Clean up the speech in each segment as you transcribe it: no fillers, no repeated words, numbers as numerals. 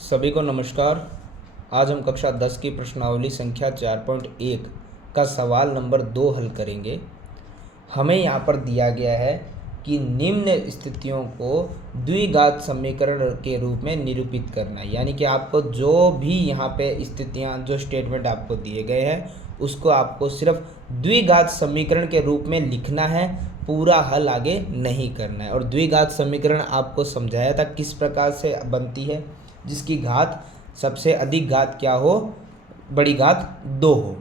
सभी को नमस्कार। आज हम कक्षा 10 की प्रश्नावली संख्या 4.1 का सवाल नंबर 2 हल करेंगे। हमें यहाँ पर दिया गया है कि निम्न स्थितियों को द्विघात समीकरण के रूप में निरूपित करना है। यानी कि आपको जो भी यहाँ पे स्थितियाँ जो स्टेटमेंट आपको दिए गए हैं उसको आपको सिर्फ द्विघात समीकरण के रूप में लिखना है, पूरा हल आगे नहीं करना है। और द्विघात समीकरण आपको समझाया था किस प्रकार से बनती है, जिसकी घात सबसे अधिक घात क्या हो, बड़ी घात 2 हो।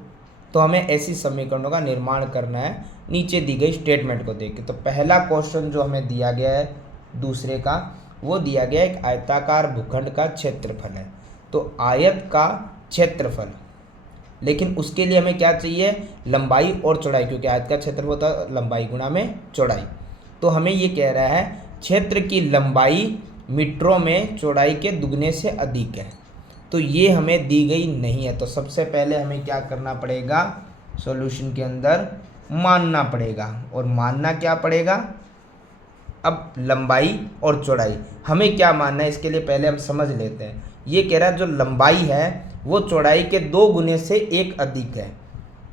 तो हमें ऐसी समीकरणों का निर्माण करना है नीचे दी गई स्टेटमेंट को देख के। तो पहला क्वेश्चन जो हमें दिया गया है दूसरे का, वो दिया गया एक आयताकार भूखंड का क्षेत्रफल है। तो आयत का क्षेत्रफल, लेकिन उसके लिए हमें क्या चाहिए, लंबाई और चौड़ाई, क्योंकि आयत का क्षेत्रफल होता है लंबाई गुणा में चौड़ाई। तो हमें ये कह रहा है क्षेत्र की लंबाई मीटरों में चौड़ाई के दुगने से अधिक है। तो ये हमें दी गई नहीं है। तो सबसे पहले हमें क्या करना पड़ेगा, सॉल्यूशन के अंदर मानना पड़ेगा। और मानना क्या पड़ेगा, अब लंबाई और चौड़ाई हमें क्या मानना है, इसके लिए पहले हम समझ लेते हैं। ये कह रहा है जो लंबाई है वो चौड़ाई के 2 गुने से 1 अधिक है।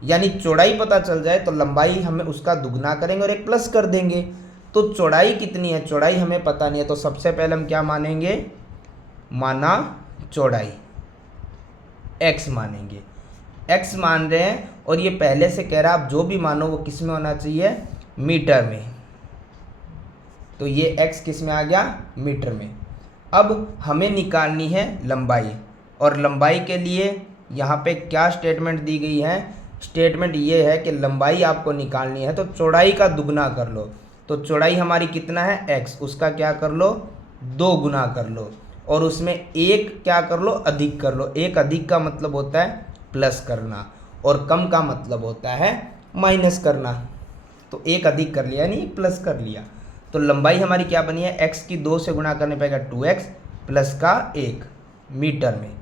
यानी चौड़ाई पता चल जाए तो लंबाई हमें उसका दुगना करेंगे और 1 प्लस कर देंगे। तो चौड़ाई कितनी है, चौड़ाई हमें पता नहीं है। तो सबसे पहले हम क्या मानेंगे, माना चौड़ाई x मानेंगे। x मान रहे हैं और ये पहले से कह रहा है आप जो भी मानो वो किस में होना चाहिए, मीटर में। तो ये x किस में आ गया, मीटर में। अब हमें निकालनी है लंबाई, और लंबाई के लिए यहाँ पे क्या स्टेटमेंट दी गई है, स्टेटमेंट ये है कि लंबाई आपको निकालनी है तो चौड़ाई का दुगना कर लो। तो चौड़ाई हमारी कितना है x, उसका क्या कर लो, 2 गुना कर लो, और उसमें 1 क्या कर लो, अधिक कर लो। 1 अधिक का मतलब होता है प्लस करना, और कम का मतलब होता है माइनस करना। तो 1 अधिक कर लिया यानी प्लस कर लिया। तो लंबाई हमारी क्या बनी है, x की 2 से गुणा करने पेगा 2x प्लस का 1 मीटर में।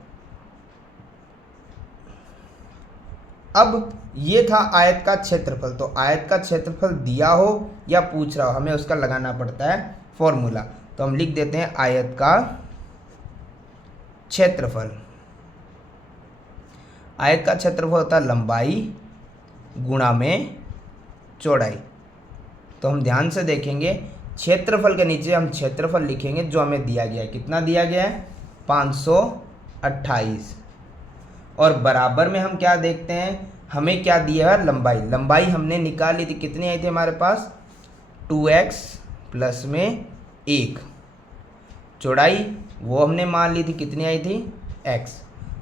अब ये था आयत का क्षेत्रफल। तो आयत का क्षेत्रफल दिया हो या पूछ रहा हो, हमें उसका लगाना पड़ता है फॉर्मूला। तो हम लिख देते हैं आयत का क्षेत्रफल। आयत का क्षेत्रफल होता है लंबाई गुणा में चौड़ाई। तो हम ध्यान से देखेंगे, क्षेत्रफल के नीचे हम क्षेत्रफल लिखेंगे जो हमें दिया गया है। कितना दिया गया है, 528। और बराबर में हम क्या देखते हैं, हमें क्या दिया है, लंबाई। लंबाई हमने निकाल ली थी, कितनी आई थी हमारे पास, 2x प्लस में 1। चौड़ाई वो हमने मान ली थी, कितनी आई थी, x।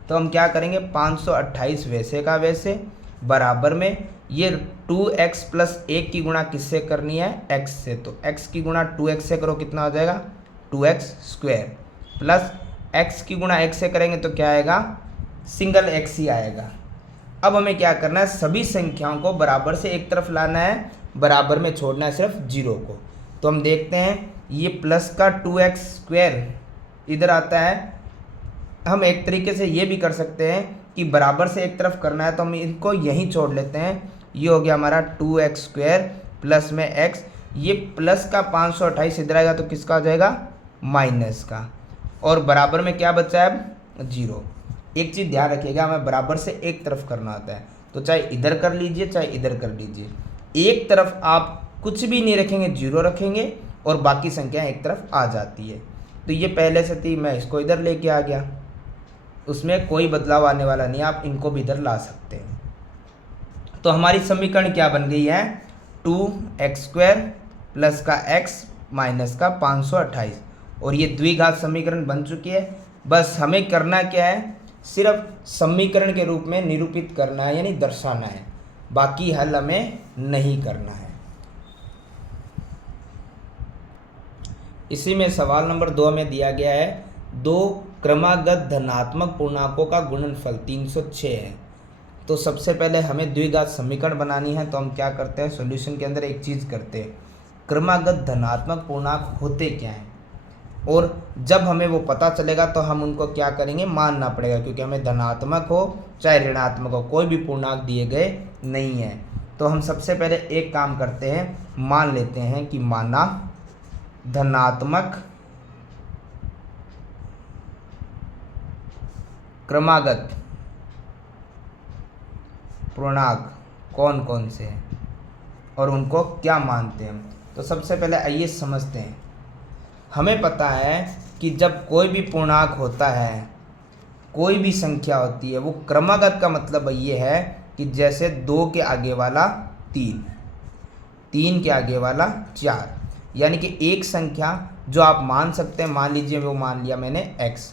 तो हम क्या करेंगे, 528 वैसे का वैसे, बराबर में ये 2x प्लस 1 की गुणा किससे करनी है, x से। तो x की गुणा 2x से करो, कितना हो जाएगा, 2x स्क्वायर, प्लस x की गुणा x से करेंगे तो क्या आएगा, सिंगल x ही आएगा। अब हमें क्या करना है, सभी संख्याओं को बराबर से एक तरफ लाना है, बराबर में छोड़ना है सिर्फ 0 को। तो हम देखते हैं ये प्लस का 2x स्क्वायर इधर आता है। हम एक तरीके से ये भी कर सकते हैं कि बराबर से एक तरफ करना है तो हम इनको यहीं छोड़ लेते हैं। ये हो गया हमारा 2x स्क्वायर प्लस में x। ये प्लस का 528 इधर आएगा तो किसका हो जाएगा, माइनस का। और बराबर में क्या बचा है, 0। एक चीज़ ध्यान रखिएगा, हमें बराबर से एक तरफ करना होता है। तो चाहे इधर कर लीजिए चाहे इधर कर लीजिए, एक तरफ आप कुछ भी नहीं रखेंगे, 0 रखेंगे और बाकी संख्या एक तरफ आ जाती है। तो ये पहले से थी, मैं इसको इधर लेके आ गया, उसमें कोई बदलाव आने वाला नहीं, आप इनको भी इधर ला सकते हैं। तो हमारी समीकरण क्या बन गई है, 2x स्क्वायर प्लस का x माइनस का 528। और ये द्विघात समीकरण बन चुकी है। बस हमें करना क्या है, सिर्फ समीकरण के रूप में निरूपित करना है, यानी दर्शाना है, बाकी हल हमें नहीं करना है। इसी में सवाल नंबर 2 में दिया गया है, 2 क्रमागत धनात्मक पूर्णांकों का गुणनफल 306 है। तो सबसे पहले हमें द्विघात समीकरण बनानी है। तो हम क्या करते हैं, सॉल्यूशन के अंदर एक चीज़ करते हैं, क्रमागत धनात्मक पूर्णांक होते क्या हैं, और जब हमें वो पता चलेगा तो हम उनको क्या करेंगे, मानना पड़ेगा, क्योंकि हमें धनात्मक हो चाहे ऋणात्मक हो कोई भी पूर्णांक दिए गए नहीं है। तो हम सबसे पहले एक काम करते हैं, मान लेते हैं कि माना धनात्मक क्रमागत पूर्णांक कौन कौन से हैं और उनको क्या मानते हैं। तो सबसे पहले आइए समझते हैं। हमें पता है कि जब कोई भी पूर्णांक होता है, कोई भी संख्या होती है, वो क्रमागत का मतलब ये है कि जैसे 2 के आगे वाला 3, 3 के आगे वाला 4, यानी कि एक संख्या जो आप मान सकते हैं, मान लीजिए वो मान लिया मैंने x,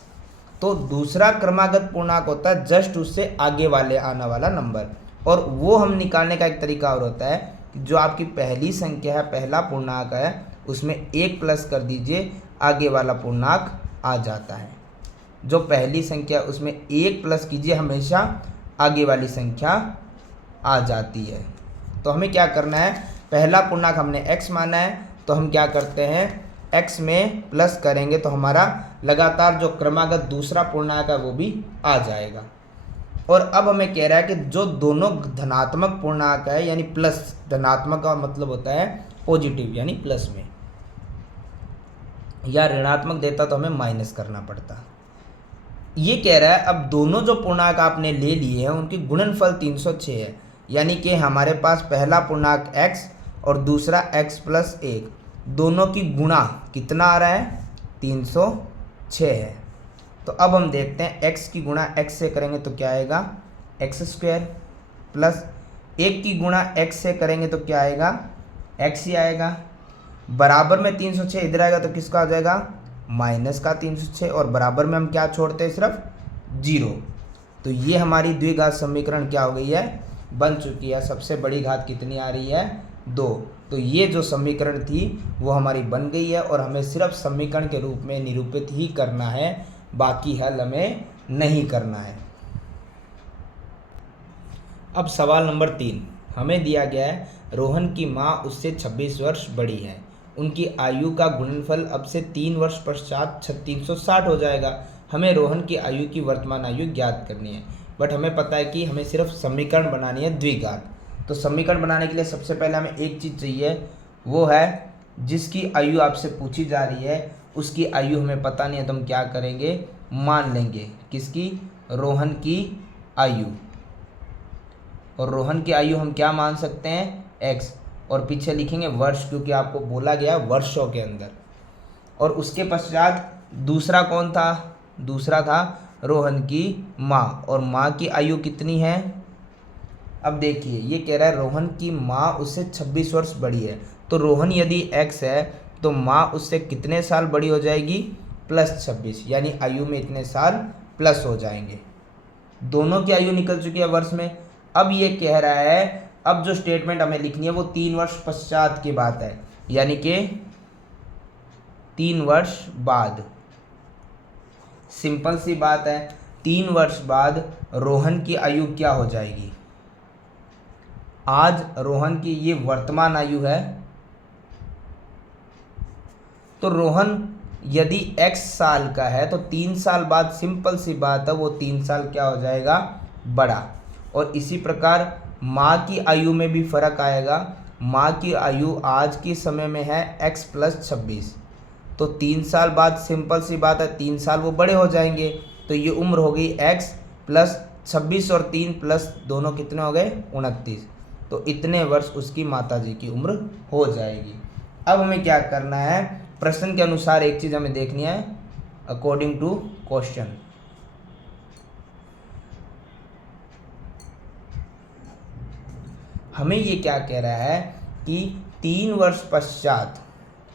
तो दूसरा क्रमागत पूर्णांक होता है जस्ट उससे आगे वाले आने वाला नंबर। और वो हम निकालने का एक तरीका और होता है कि जो आपकी पहली संख्या है, पहला पूर्णांक है, उसमें 1 प्लस कर दीजिए, आगे वाला पूर्णांक आ जाता है। जो पहली संख्या उसमें 1 प्लस कीजिए, हमेशा आगे वाली संख्या आ जाती है। तो हमें क्या करना है, पहला पूर्णांक हमने x माना है, तो हम क्या करते हैं, x में प्लस करेंगे तो हमारा लगातार जो क्रमागत दूसरा पूर्णांक है वो भी आ जाएगा। और अब हमें कह रहा है कि जो दोनों धनात्मक पूर्णांक है, यानी प्लस, धनात्मक का मतलब होता है पॉजिटिव यानी प्लस में, या ऋणात्मक देता तो हमें माइनस करना पड़ता। ये कह रहा है अब दोनों जो पूर्णांक आपने ले लिए हैं उनकी गुणनफल 306 है, यानी कि हमारे पास पहला पूर्णांक x और दूसरा x प्लस 1, दोनों की गुणा कितना आ रहा है, 306 है। तो अब हम देखते हैं x की गुणा x से करेंगे तो क्या आएगा, x स्क्वायर, प्लस 1 की गुणा x से करेंगे तो क्या आएगा, x ही आएगा, बराबर में 306 इधर आएगा तो किसका आ जाएगा, माइनस का 306, और बराबर में हम क्या छोड़ते हैं, सिर्फ 0। तो ये हमारी द्विघात समीकरण क्या हो गई है, बन चुकी है। सबसे बड़ी घात कितनी आ रही है, 2। तो ये जो समीकरण थी वो हमारी बन गई है और हमें सिर्फ समीकरण के रूप में निरूपित ही करना है, बाकी हल हमें नहीं करना है। अब सवाल नंबर 3 हमें दिया गया है, रोहन की माँ उससे 26 वर्ष बड़ी है, उनकी आयु का गुणनफल अब से 3 वर्ष पश्चात 360 हो जाएगा। हमें रोहन की आयु की वर्तमान आयु ज्ञात करनी है, बट हमें पता है कि हमें सिर्फ समीकरण बनानी है द्विघात। तो समीकरण बनाने के लिए सबसे पहले हमें एक चीज़ चाहिए, वो है जिसकी आयु आपसे पूछी जा रही है उसकी आयु हमें पता नहीं है, तो हम क्या करेंगे, मान लेंगे किसकी, रोहन की आयु। और रोहन की आयु हम क्या मान सकते हैं, x, और पीछे लिखेंगे वर्ष, क्योंकि आपको बोला गया वर्षों के अंदर। और उसके पश्चात दूसरा कौन था, दूसरा था रोहन की माँ, और माँ की आयु कितनी है। अब देखिए ये कह रहा है रोहन की माँ उससे 26 वर्ष बड़ी है, तो रोहन यदि x है तो माँ उससे कितने साल बड़ी हो जाएगी, प्लस 26, यानी आयु में इतने साल प्लस हो जाएंगे। दोनों की आयु निकल चुकी है वर्ष में। अब ये कह रहा है, अब जो स्टेटमेंट हमें लिखनी है वो 3 वर्ष पश्चात की बात है, यानी कि 3 वर्ष बाद। सिंपल सी बात है, 3 वर्ष बाद रोहन की आयु क्या हो जाएगी। आज रोहन की ये वर्तमान आयु है, तो रोहन यदि x साल का है तो 3 साल बाद, सिंपल सी बात है, वो 3 साल क्या हो जाएगा, बड़ा। और इसी प्रकार माँ की आयु में भी फर्क आएगा। माँ की आयु आज के समय में है x प्लस 26, तो 3 साल बाद सिंपल सी बात है 3 साल वो बड़े हो जाएंगे, तो ये उम्र हो गई x प्लस 26 और 3 प्लस दोनों कितने हो गए, 29। तो इतने वर्ष उसकी माताजी की उम्र हो जाएगी। अब हमें क्या करना है, प्रश्न के अनुसार एक चीज़ हमें देखनी है, अकॉर्डिंग टू क्वेश्चन। हमें ये क्या कह रहा है कि 3 वर्ष पश्चात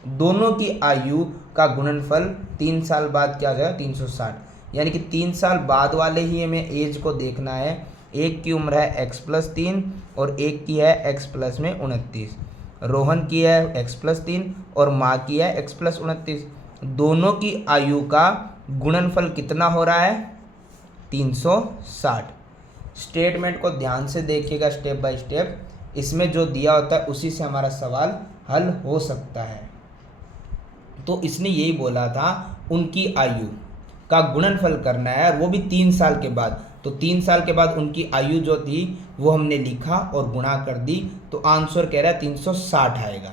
दोनों की आयु का गुणनफल 3 साल बाद क्या हो जाएगा, 360, यानी कि 3 साल बाद वाले ही हमें एज को देखना है। एक की उम्र है x प्लस 3 और एक की है x प्लस में 29। रोहन की है x प्लस 3 और माँ की है x प्लस 29। दोनों की आयु का गुणनफल कितना हो रहा है, 360। स्टेटमेंट को ध्यान से देखिएगा स्टेप बाय स्टेप, इसमें जो दिया होता है उसी से हमारा सवाल हल हो सकता है। तो इसने यही बोला था उनकी आयु का गुणनफल करना है, वो भी 3 साल के बाद। तो 3 साल के बाद उनकी आयु जो थी वो हमने लिखा और गुणा कर दी, तो आंसर कह रहा है 360 आएगा,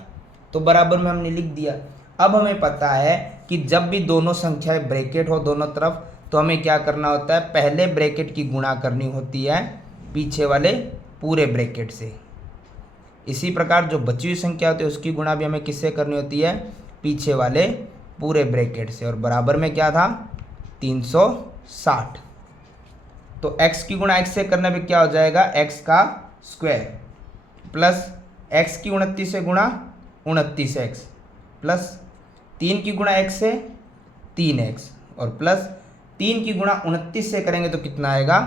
तो बराबर में हमने लिख दिया। अब हमें पता है कि जब भी दोनों संख्याएं ब्रैकेट हो दोनों तरफ, तो हमें क्या करना होता है, पहले ब्रैकेट की गुणा करनी होती है पीछे वाले पूरे ब्रैकेट से। इसी प्रकार जो बची हुई संख्या होती है उसकी गुणा भी हमें किससे करनी होती है, पीछे वाले पूरे ब्रैकेट से। और बराबर में क्या था, 360। तो x की गुणा x से करने पे क्या हो जाएगा, x का स्क्वायर प्लस x की 29 से गुणा 29x प्लस 3 की गुणा x से 3x और प्लस 3 की गुणा 29 से करेंगे तो कितना आएगा,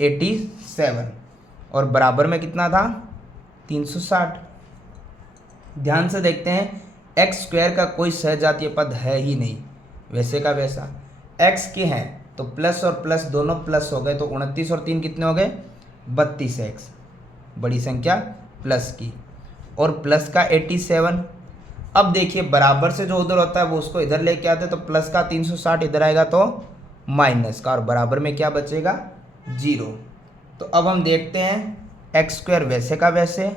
87। और बराबर में कितना था, 360। ध्यान से देखते हैं, एक्स स्क्वायर का कोई सहजातीय पद है ही नहीं, वैसे का वैसा। एक्स के हैं तो प्लस और प्लस दोनों प्लस हो गए, तो 29 और 3 कितने हो गए, 32x, बड़ी संख्या प्लस की, और प्लस का 87। अब देखिए बराबर से जो उधर होता है वो उसको इधर लेके आते हैं, तो प्लस का 360 इधर आएगा तो माइनस का, और बराबर में क्या बचेगा, 0। तो अब हम देखते हैं, एक्स स्क्वायर वैसे का वैसे,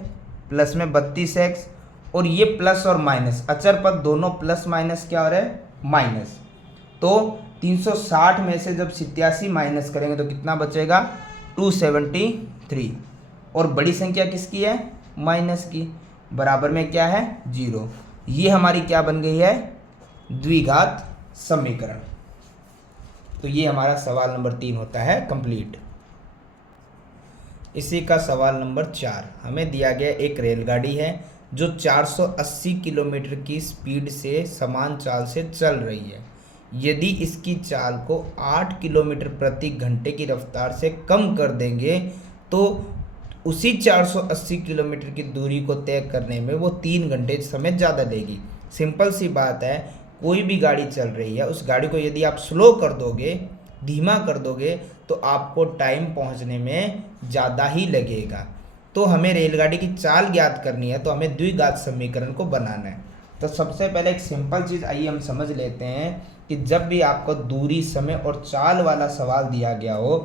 प्लस में 32x, और ये प्लस और माइनस अचर पद दोनों प्लस माइनस क्या हो रहा है, माइनस। तो 360 में से जब 87 माइनस करेंगे तो कितना बचेगा, 273। और बड़ी संख्या किसकी है, माइनस की, बराबर में क्या है, 0। ये हमारी क्या बन गई है, द्विघात समीकरण। तो ये हमारा सवाल नंबर 3 होता है कंप्लीट। इसी का सवाल नंबर 4, हमें दिया गया एक रेलगाड़ी है जो 480 किलोमीटर की स्पीड से समान चाल से चल रही है। यदि इसकी चाल को 8 किलोमीटर प्रति घंटे की रफ्तार से कम कर देंगे तो उसी 480 किलोमीटर की दूरी को तय करने में वो 3 घंटे समय ज़्यादा लेगी। सिंपल सी बात है, कोई भी गाड़ी चल रही है, उस गाड़ी को यदि आप स्लो कर दोगे, धीमा कर दोगे, तो आपको टाइम पहुंचने में ज़्यादा ही लगेगा। तो हमें रेलगाड़ी की चाल ज्ञात करनी है, तो हमें द्विघात समीकरण को बनाना है। तो सबसे पहले एक सिंपल चीज़ आइए हम समझ लेते हैं कि जब भी आपको दूरी, समय और चाल वाला सवाल दिया गया हो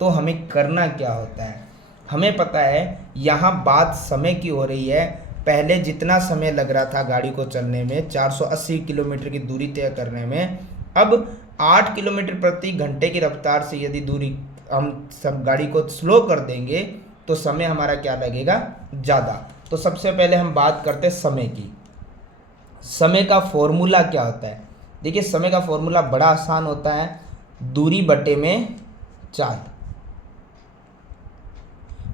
तो हमें करना क्या होता है। हमें पता है यहाँ बात समय की हो रही है। पहले जितना समय लग रहा था गाड़ी को चलने में, 480 किलोमीटर की दूरी तय करने में, अब 8 किलोमीटर प्रति घंटे की रफ्तार से यदि दूरी हम सब गाड़ी को स्लो कर देंगे तो समय हमारा क्या लगेगा, ज़्यादा। तो सबसे पहले हम बात करते हैं समय की। समय का फॉर्मूला क्या होता है, देखिए समय का फॉर्मूला बड़ा आसान होता है, दूरी बटे में चाल।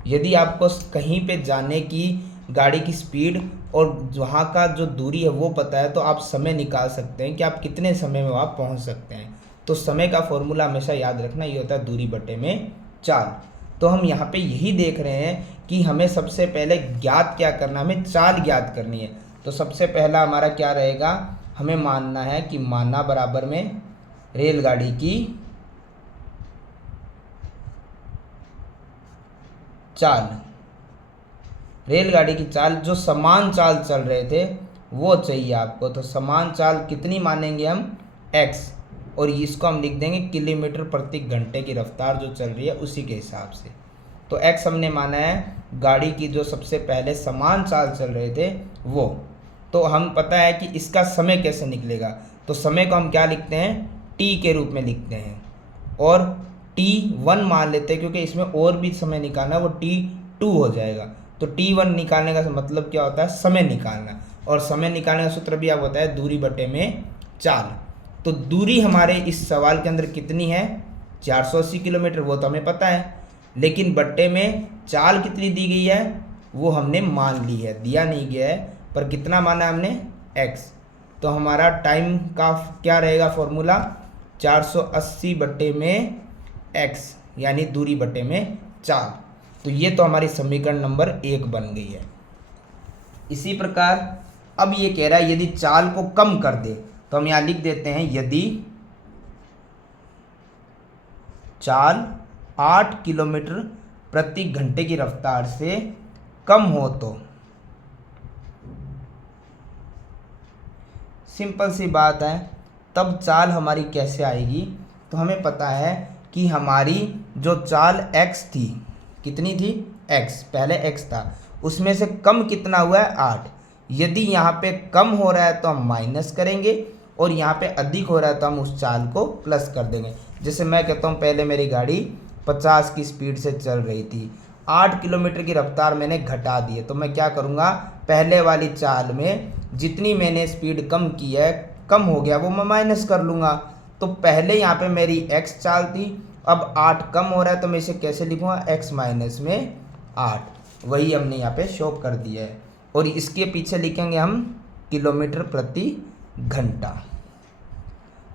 यदि आपको कहीं पे जाने की गाड़ी की स्पीड और वहाँ का जो दूरी है वो पता है तो आप समय निकाल सकते हैं कि आप कितने समय में वहाँ पहुँच सकते हैं। तो समय का फॉर्मूला हमेशा याद रखना, ये होता है दूरी बटे में चाल। तो हम यहाँ पे यही देख रहे हैं कि हमें सबसे पहले ज्ञात क्या करना, हमें चाल ज्ञात करनी है। तो सबसे पहला हमारा क्या रहेगा, हमें मानना है कि माना बराबर में रेलगाड़ी की चाल। रेलगाड़ी की चाल, जो समान चाल चल रहे थे वो चाहिए आपको। तो समान चाल कितनी मानेंगे हम, x, और इसको हम लिख देंगे किलोमीटर प्रति घंटे की रफ्तार जो चल रही है उसी के हिसाब से। तो x हमने माना है गाड़ी की जो सबसे पहले समान चाल चल रहे थे वो। तो हम पता है कि इसका समय कैसे निकलेगा, तो समय को हम क्या लिखते हैं, t के रूप में लिखते हैं, और t1 मान लेते हैं क्योंकि इसमें और भी समय निकालना है, वो t2 हो जाएगा। तो t1 निकालने का मतलब क्या होता है, समय निकालना, और समय निकालने का सूत्र भी आप होता है दूरी बटे में चाल। तो दूरी हमारे इस सवाल के अंदर कितनी है, 480 किलोमीटर, वो तो हमें पता है, लेकिन बट्टे में चाल कितनी दी गई है वो हमने मान ली है, दिया नहीं गया है, पर कितना माना है हमने, x। तो हमारा टाइम का क्या रहेगा फॉर्मूला, 480 बट्टे में x, यानी दूरी बटे में चाल। तो ये तो हमारी समीकरण नंबर 1 बन गई है। इसी प्रकार अब ये कह रहा है यदि चाल को कम कर दे, तो हम यहाँ लिख देते हैं यदि चाल 8 किलोमीटर प्रति घंटे की रफ्तार से कम हो तो। सिंपल सी बात है, तब चाल हमारी कैसे आएगी, तो हमें पता है कि हमारी जो चाल x थी, कितनी थी, x, पहले x था, उसमें से कम कितना हुआ है, 8। यदि यहाँ पे कम हो रहा है तो हम माइनस करेंगे, और यहाँ पे अधिक हो रहा है तो हम उस चाल को प्लस कर देंगे। जैसे मैं कहता हूँ पहले मेरी गाड़ी 50 की स्पीड से चल रही थी, 8 किलोमीटर की रफ्तार मैंने घटा दी है, तो मैं क्या करूँगा, पहले वाली चाल में जितनी मैंने स्पीड कम की है, कम हो गया, वो मैं माइनस कर लूँगा। तो पहले यहाँ पे मेरी x चाल थी, अब 8 कम हो रहा है तो मैं इसे कैसे लिखूँगा, x माइनस में 8, वही हमने यहाँ पे शो कर दिया है। और इसके पीछे लिखेंगे हम किलोमीटर प्रति घंटा।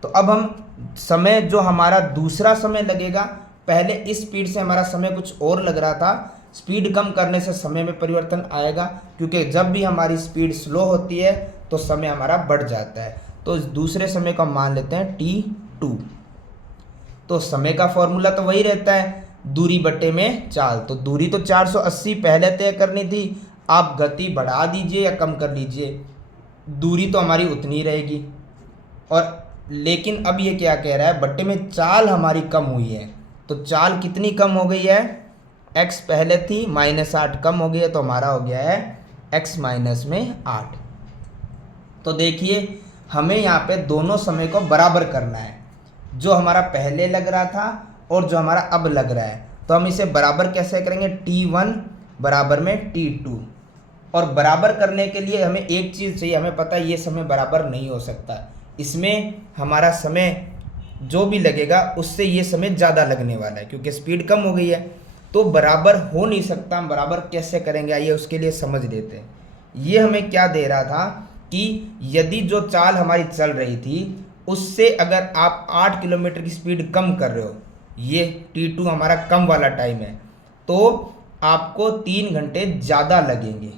तो अब हम समय जो हमारा दूसरा समय लगेगा, पहले इस स्पीड से हमारा समय कुछ और लग रहा था, स्पीड कम करने से समय में परिवर्तन आएगा, क्योंकि जब भी हमारी स्पीड स्लो होती है तो समय हमारा बढ़ जाता है। तो इस दूसरे समय को मान लेते हैं t2। तो समय का फॉर्मूला तो वही रहता है, दूरी बटे में चाल। तो दूरी तो 480 पहले तय करनी थी, आप गति बढ़ा दीजिए या कम कर लीजिए, दूरी तो हमारी उतनी रहेगी। और लेकिन अब ये क्या कह रहा है, बट्टे में चाल हमारी कम हुई है। तो चाल कितनी कम हो गई है, x पहले थी -8 कम हो गई है, तो हमारा हो गया है x माइनस में 8। तो देखिए हमें यहाँ पे दोनों समय को बराबर करना है, जो हमारा पहले लग रहा था और जो हमारा अब लग रहा है। तो हम इसे बराबर कैसे करेंगे, t1 बराबर में t2। और बराबर करने के लिए हमें एक चीज़ चाहिए, हमें पता है ये समय बराबर नहीं हो सकता, इसमें हमारा समय जो भी लगेगा उससे ये समय ज़्यादा लगने वाला है, क्योंकि स्पीड कम हो गई है। तो बराबर हो नहीं सकता, हम बराबर कैसे करेंगे, आइए उसके लिए समझ लेते हैं। ये हमें क्या दे रहा था कि यदि जो चाल हमारी चल रही थी उससे अगर आप 8 किलोमीटर की स्पीड कम कर रहे हो, ये t2 हमारा कम वाला टाइम है, तो आपको 3 घंटे ज़्यादा लगेंगे।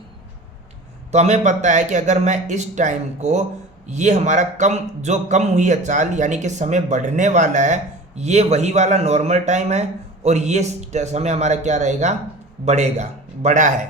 तो हमें पता है कि अगर मैं इस टाइम को, ये हमारा जो कम हुई है चाल, यानी कि समय बढ़ने वाला है, ये वही वाला नॉर्मल टाइम है, और ये समय हमारा क्या रहेगा, बढ़ेगा, बढ़ा है।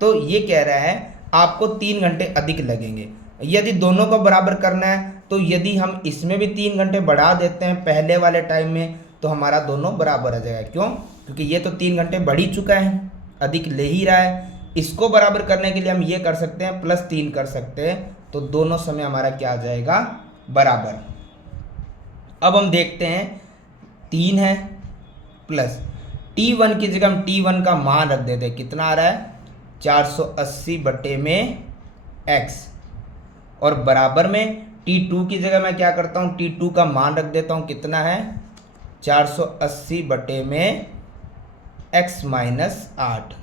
तो ये कह रहा है आपको 3 घंटे अधिक लगेंगे। यदि दोनों को बराबर करना है तो यदि हम इसमें भी 3 घंटे बढ़ा देते हैं पहले वाले टाइम में, तो हमारा दोनों बराबर आ जाएगा। क्यों, क्योंकि ये तो 3 घंटे बढ़ ही चुका है, अधिक ले ही रहा है। इसको बराबर करने के लिए हम ये कर सकते हैं, +3 कर सकते हैं, तो दोनों समय हमारा क्या आ जाएगा, बराबर। अब हम देखते हैं 3 है प्लस t1 की जगह हम t1 का मान रख देते हैं, कितना आ रहा है, 480 बटे में x, और बराबर में t2 की जगह मैं क्या करता हूँ, t2 का मान रख देता हूँ, कितना है, 480 बटे में x माइनस 8।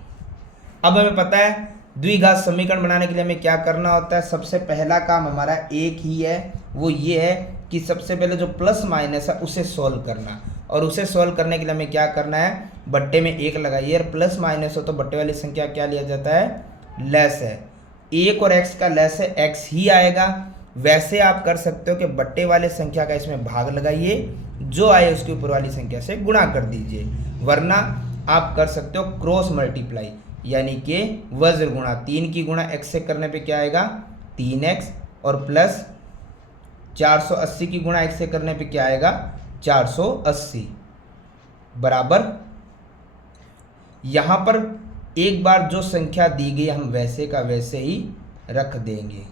अब हमें पता है द्विघात समीकरण बनाने के लिए हमें क्या करना होता है, सबसे पहला काम हमारा एक ही है, वो ये है कि सबसे पहले जो प्लस माइनस है उसे सॉल्व करना। और उसे सॉल्व करने के लिए हमें क्या करना है, बट्टे में 1 लगाइए, और प्लस माइनस हो तो बट्टे वाली संख्या क्या लिया जाता है, लेस है। 1 और x का लेस है, x ही आएगा। वैसे आप कर सकते हो कि बट्टे वाले संख्या का इसमें भाग लगाइए, जो आए उसके ऊपर वाली संख्या से गुणा कर दीजिए, वरना आप कर सकते हो क्रॉस मल्टीप्लाई, यानी कि वज्र गुणा। 3 की गुणा x से करने पे क्या आएगा, 3x, और प्लस 480 की गुणा x से करने पे क्या आएगा, 480, बराबर। यहाँ पर एक बार जो संख्या दी गई हम वैसे का वैसे ही रख देंगे।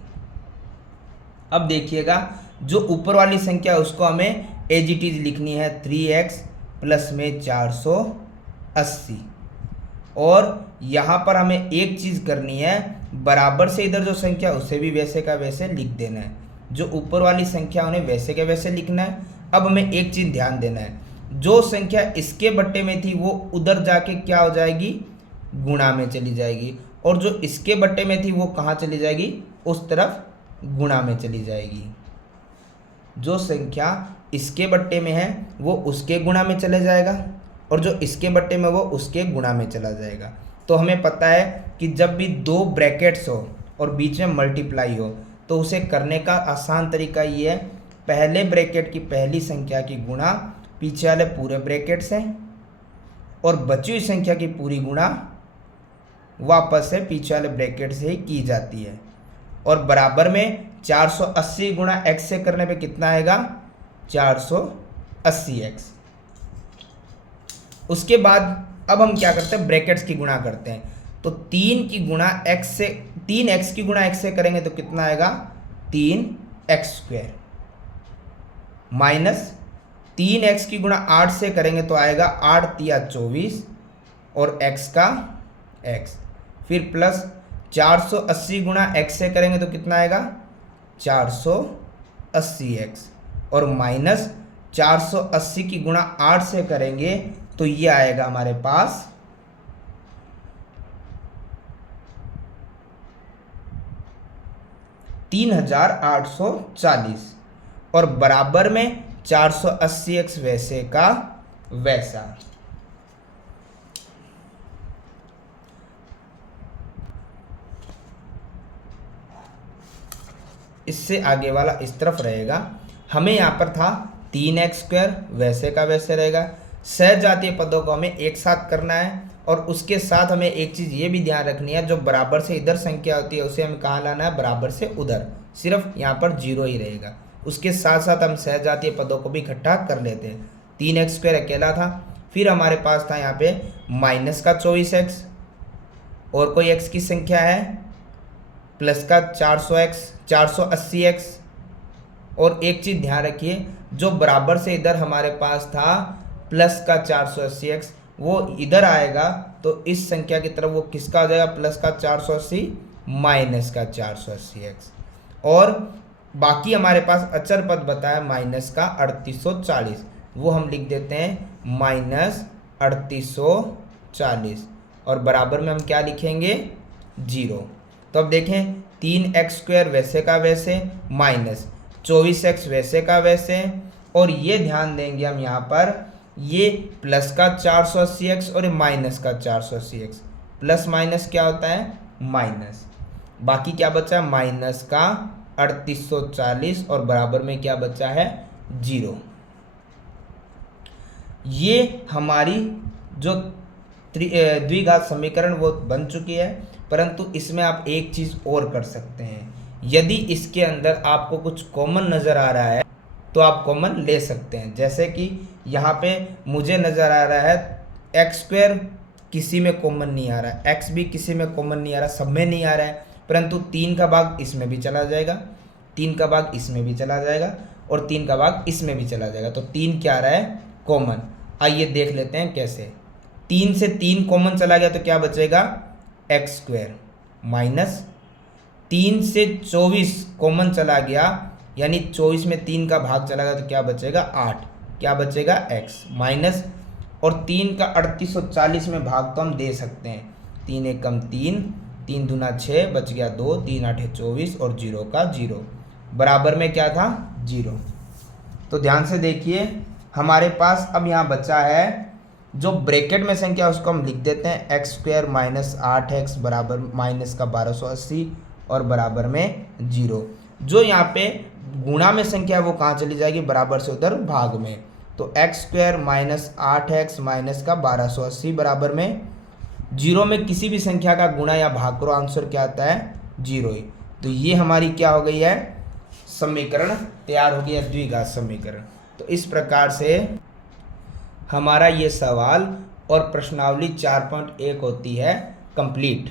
अब देखिएगा जो ऊपर वाली संख्या उसको हमें एज इट इज लिखनी है, 3x प्लस में 480। और यहाँ पर हमें एक चीज़ करनी है, बराबर से इधर जो संख्या उसे भी वैसे का वैसे लिख देना है, जो ऊपर वाली संख्या उन्हें वैसे के वैसे लिखना है। अब हमें एक चीज़ ध्यान देना है, जो संख्या इसके बट्टे में थी वो उधर जाके क्या हो जाएगी, गुणा में चली जाएगी, और जो इसके बट्टे में थी वो कहाँ चली जाएगी, उस तरफ गुणा में चली जाएगी। जो संख्या इसके बट्टे में है वो उसके गुणा में चले जाएगा, और जो इसके बट्टे में वो उसके गुणा में चला जाएगा। तो हमें पता है कि जब भी 2 ब्रैकेट्स हो और बीच में मल्टीप्लाई हो तो उसे करने का आसान तरीका ये है, पहले ब्रैकेट की पहली संख्या की गुणा पीछे वाले पूरे ब्रैकेट से, और बची हुई संख्या की पूरी गुणा वापस से पीछे वाले ब्रैकेट से ही की जाती है। और बराबर में 480 गुणा x से करने पे कितना आएगा, 480x। उसके बाद अब हम क्या करते हैं, ब्रैकेट्स की गुणा करते हैं। तो 3 की गुणा x से, 3x की गुणा x से करेंगे तो कितना आएगा, 3x²। माइनस 3x की गुणा 8 से करेंगे तो आएगा 8 तिया 24 और x का x, फिर प्लस 480 गुणा x से करेंगे तो कितना आएगा 480x और माइनस 480 की गुणा 8 से करेंगे तो ये आएगा हमारे पास 3840 और बराबर में 480x वैसे का वैसा। इससे आगे वाला इस तरफ रहेगा। हमें यहाँ पर था 3x² वैसे का वैसे रहेगा। सहजातीय पदों को हमें एक साथ करना है और उसके साथ हमें एक चीज़ ये भी ध्यान रखनी है, जो बराबर से इधर संख्या होती है उसे हमें कहाँ लाना है, बराबर से उधर, सिर्फ यहाँ पर 0 ही रहेगा। उसके साथ साथ हम सहजातीय पदों को भी इकट्ठा कर लेते हैं। 3x² अकेला था, फिर हमारे पास था यहाँ पे माइनस का 24x और कोई x की संख्या है, प्लस का 480x और एक चीज़ ध्यान रखिए, जो बराबर से इधर हमारे पास था प्लस का 480x वो इधर आएगा तो इस संख्या की तरफ वो किसका हो जाएगा, प्लस का 480 माइनस का 480x। और बाकी हमारे पास अचर पद बताया माइनस का 3840, वो हम लिख देते हैं माइनस 3840 और बराबर में हम क्या लिखेंगे 0। तो अब देखें 3x² वैसे का वैसे माइनस 24x वैसे का वैसे, और ये ध्यान देंगे हम यहाँ पर ये प्लस का 480x और माइनस का 480x, प्लस माइनस क्या होता है माइनस, बाकी क्या बचा है माइनस का 3840 और बराबर में क्या बचा है 0। ये हमारी जो द्विघात समीकरण वो बन चुकी है, परंतु इसमें आप एक चीज़ और कर सकते हैं। यदि इसके अंदर आपको कुछ कॉमन नज़र आ रहा है तो आप कॉमन ले सकते हैं। जैसे कि यहाँ पे मुझे नज़र आ रहा है x² किसी में कॉमन नहीं आ रहा है, x भी किसी में कॉमन नहीं आ रहा, सब में नहीं आ रहा है, परंतु 3 का भाग इसमें भी चला जाएगा, 3 का भाग इसमें भी चला जाएगा और 3 का भाग इसमें भी चला जाएगा, तो 3 क्या आ रहा है कॉमन। आइए देख लेते हैं कैसे। 3 से 3 कॉमन चला गया तो क्या बचेगा x² माइनस 3 से 24 कॉमन चला गया, यानी 24 में 3 का भाग चला गया तो क्या बचेगा 8, क्या बचेगा x माइनस, और 3 का 3840 में भाग तो हम दे सकते हैं, 3 एकम 3, 3 दूना 6, बच गया 2, 3 आठे 24 और 0 का 0, बराबर में क्या था 0। तो ध्यान से देखिए हमारे पास अब यहाँ बचा है जो ब्रैकेट में संख्या उसको हम लिख देते हैं x² माइनस 8x बराबर माइनस का 1280 और बराबर में 0। जो यहाँ पे गुणा में संख्या है वो कहाँ चली जाएगी, बराबर से उधर भाग में, तो x² माइनस 8x माइनस का 1280 बराबर में 0 में किसी भी संख्या का गुणा या भाग करो आंसर क्या आता है 0 ही। तो ये हमारी क्या हो गई है समीकरण तैयार हो गया द्विघात समीकरण। तो इस प्रकार से हमारा ये सवाल और प्रश्नावली 4.1 होती है कंप्लीट।